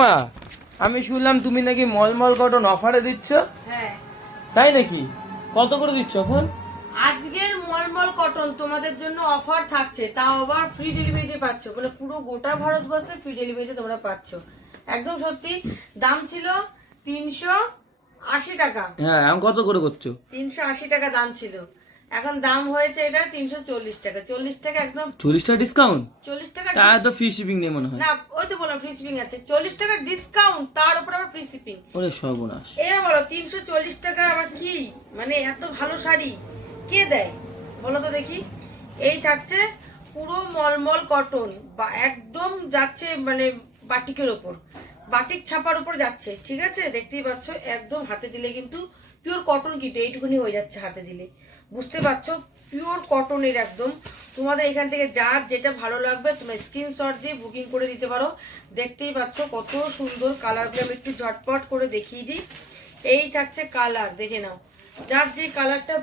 মা আমি শুনলাম তুমি নাকি মলমল কটন অফারে দিচ্ছ। হ্যাঁ। তাই নাকি? কত করে দিচ্ছ এখন? আজকের মলমল কটন তোমাদের জন্য অফার থাকছে তাও আবার ফ্রি ডেলিভারিতে পাচ্ছ। মানে পুরো গোটা ভারতবর্ষে ফ্রি ডেলিভারিতে তোমরা পাচ্ছ। একদম সত্যি দাম ছিল তিনশো আশি টাকা। হ্যাঁ এখন কত করে করছ? তিনশো আশি টাকা দাম ছিল। এখন দাম হয়েছে এটা তিনশো চল্লিশ টাকা। চল্লিশ টাকা একদম চল্লিশ টাকা ডিসকাউন্ট চল্লিশ টাকা তা তো ফ্রি শিপিং নেই মনে হয়। না ওই তো বললাম ফ্রি শিপিং আছে। চল্লিশ টাকা ডিসকাউন্ট তার উপর আবার ফ্রি শিপিং ওরে সর্বনাশ। এবার বলো তিনশো চল্লিশ টাকা আবার কি? মানে এত ভালো শাড়ি। কে দেয়? বলো তো দেখি। এই থাকছে পুরো মলমল কটন বা একদম যাচ্ছে মানে বাটিকের ওপর বাটিক ছাপার উপর যাচ্ছে ঠিক আছে? দেখতেই পাচ্ছ একদম হাতে দিলে কিন্তু পিওর কটন কিটে এইটুকুনি হয়ে যাচ্ছে হাতে দিলে। বুঝতে পারছ? পিওর কটনের একদম। তোমাদের এখান থেকে যার যেটা ভালো লাগবে তোমরা স্ক্রিনশট দিয়ে বুকিং করে দিতে পারো। দেখতেই পাচ্ছ কত সুন্দর কালারগুলো আমি একটু ঝটপট করে দেখিয়ে দিই। এই থাকছে কালার দেখে নাও। যার যে কালারটা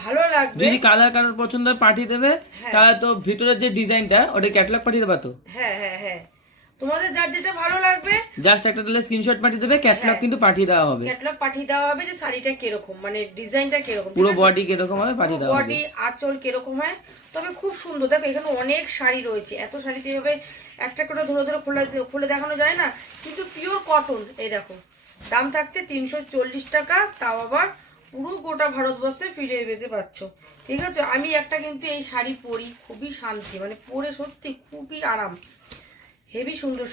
ভালো লাগবে যদি কালার কালার পছন্দ হয় পাঠিয়ে দেবে হ্যাঁ। তাহলে তো ভিতরের যে ডিজাইনটা ওটা ক্যাটলগ পাঠিয়ে দেবা তো? হ্যাঁ হ্যাঁ হ্যাঁ। তোমাদের যার যেটা ভালো লাগবে জাস্ট একটা দিলে স্ক্রিনশট পাঠিয়ে দেবে ক্যাটলগ হ্যাঁ। কিন্তু পাঠিয়ে দেওয়া হবে। ক্যাটলগ পাঠিয়ে দেওয়া হবে যে শাড়িটা কীরকম মানে ডিজাইনটা কীরকম পুরো বডি কীরকম হবে পাঠিয়ে দেওয়া হবে। বডি আঁচল কীরকম হয় তবে খুব সুন্দর। দেখো এখানে অনেক শাড়ি রয়েছে। এত এভাবে একটা করে ধরে ধরে খুলে খুলে দেখানো যায় না কিন্তু পিওর কটন এই দেখো। দাম থাকছে তিনশো চল্লিশ টাকা তাও আবার পুরো গোটা ভারতবর্ষে ফিরে পেতে পাচ্ছ ঠিক আছে? আমি একটা কিন্তু এই শাড়ি পরি খুবই শান্তি মানে পরে সত্যি খুবই আরাম। হেভি সুন্দর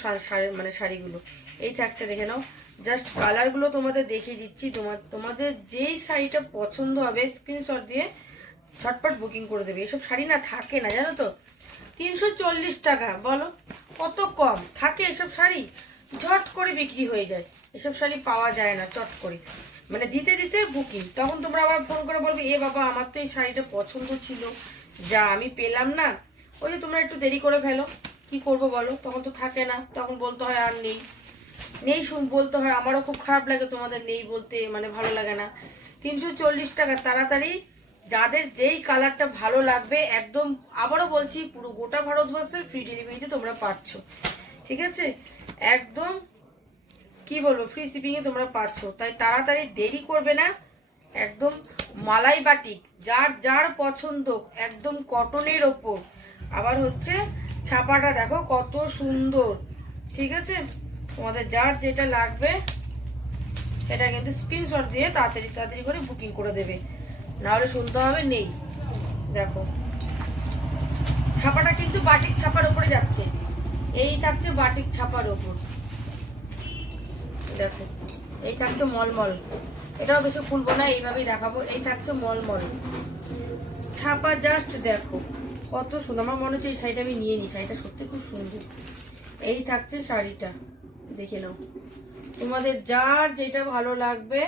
মানে শাড়িগুলো। এই থাকছে দেখে নাও। জাস্ট কালারগুলো তোমাদের দেখিয়ে দিচ্ছি। তোমার তোমাদের যেই শাড়িটা পছন্দ হবে স্ক্রিনশট দিয়ে ঝটপট বুকিং করে দেবে। এসব শাড়ি না থাকে না, জানো তো? তিনশো চল্লিশ টাকা, বলো? কত কম? থাকে এসব শাড়ি? ঝট করে বিক্রি হয়ে যায়। এসব শাড়ি পাওয়া যায় না, চট করে। মানে দিতে দিতে বুকিং তখন তোমরা আবার ফোন করে বলবে, এ বাবা, আমার তো এই শাড়িটা পছন্দ ছিল। যা আমি পেলাম না। ওই যে তোমরা একটু দেরি করে ফেলো। কি করব বলো? তখন তো থাকে না। তখন বলতে হয় আর নেই। নেই বলতে হয়। আমারও খুব খারাপ লাগে তোমাদের নেই বলতে মানে ভালো লাগে না। তিনশো চল্লিশ টাকা, তাড়াতাড়ি। যাদের যেই কালারটা ভালো লাগবে, একদম, আবারও বলছি, পুরো গোটা ভারতবর্ষের ফ্রি ডেলিভারিতে তোমরা পাচ্ছ। ঠিক আছে? একদম, কি বলব ফ্রি শিপিংয়ে তোমরা পাচ্ছ। তাই তাড়াতাড়ি দেরি করবে না। একদম মালাই বাটিক, যার যার পছন্দ, একদম কটনের ওপর। আবার হচ্ছে ছাপাটা দেখো কত সুন্দর। ঠিক আছে? তোমাদের যার যেটা লাগবে, সেটা কিন্তু স্ক্রিনশট দিয়ে তাড়াতাড়ি তাড়াতাড়ি করে বুকিং করে দেবে। নাহলে শুনতে হবে নেই। দেখো। ছাপাটা কিন্তু বাটিক ছাপার উপরে যাচ্ছে। এই থাকছে বাটিক ছাপার ওপর দেখো। এই থাকছে মলমল। এটাও বেশি খুলবো না, এইভাবেই দেখাবো। এই থাকছে মলমল। ছাপা জাস্ট দেখো। কত সুন্দর। আমার মনে হচ্ছে এই শাড়িটা আমি নিয়ে নিই। শাড়িটা সত্যি খুব সুন্দর। এই থাকছে শাড়িটা। দেখে নাও। তোমাদের যার যেটা ভালো লাগবে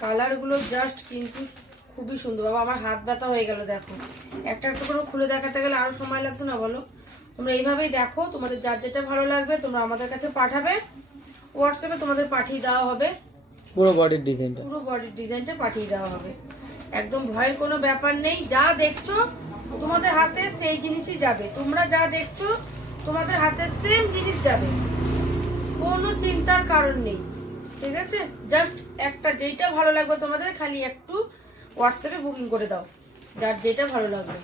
কালারগুলো জাস্ট কিন্তু খুবই সুন্দর। বাবা আমার হাত ব্যথা হয়ে গেল দেখো। একটা একটা করে খুলে দেখাতে গেলে আরও সময় লাগতো না বলো? তোমরা এইভাবেই দেখো। তোমাদের যার যেটা ভালো লাগবে তোমরা আমাদের কাছে পাঠাবে। হোয়াটসঅ্যাপে তোমাদের পাঠিয়ে দেওয়া হবে। পুরো বডির ডিজাইনটা পুরো বডির ডিজাইনটা পাঠিয়ে দেওয়া হবে। একদম ভয়ের কোনো ব্যাপার নেই। যা দেখছ তোমাদের হাতে সেই জিনিসই যাবে। তোমরা যা দেখছ, তোমাদের হাতে সেম জিনিস যাবে। কোনো চিন্তার কারণ নেই। ঠিক আছে? জাস্ট একটা যেইটা ভালো লাগবে তোমাদের, খালি একটু হোয়াটসঅ্যাপে বুকিং করে দাও। যার যেটা ভালো লাগবে।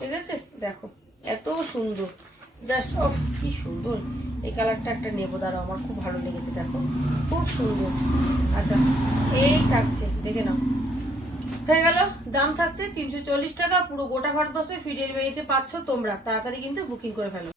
ঠিক আছে? দেখো, এত সুন্দর। জাস্ট অফ কি সুন্দর। এই কালারটা একটা নেব, দাঁড়াও, আমার খুব ভালো লেগেছে, দেখো। খুব সুন্দর। আচ্ছা এই থাকছে, দেখে নাও। হয়ে গেল। দাম থাকছে তিনশো চল্লিশ টাকা, পুরো গোটা ভারতবর্ষে ফ্রি ডেলিভারিতে পাচ্ছ তোমরা। তাড়াতাড়ি কিন্তু বুকিং করে ফেলো।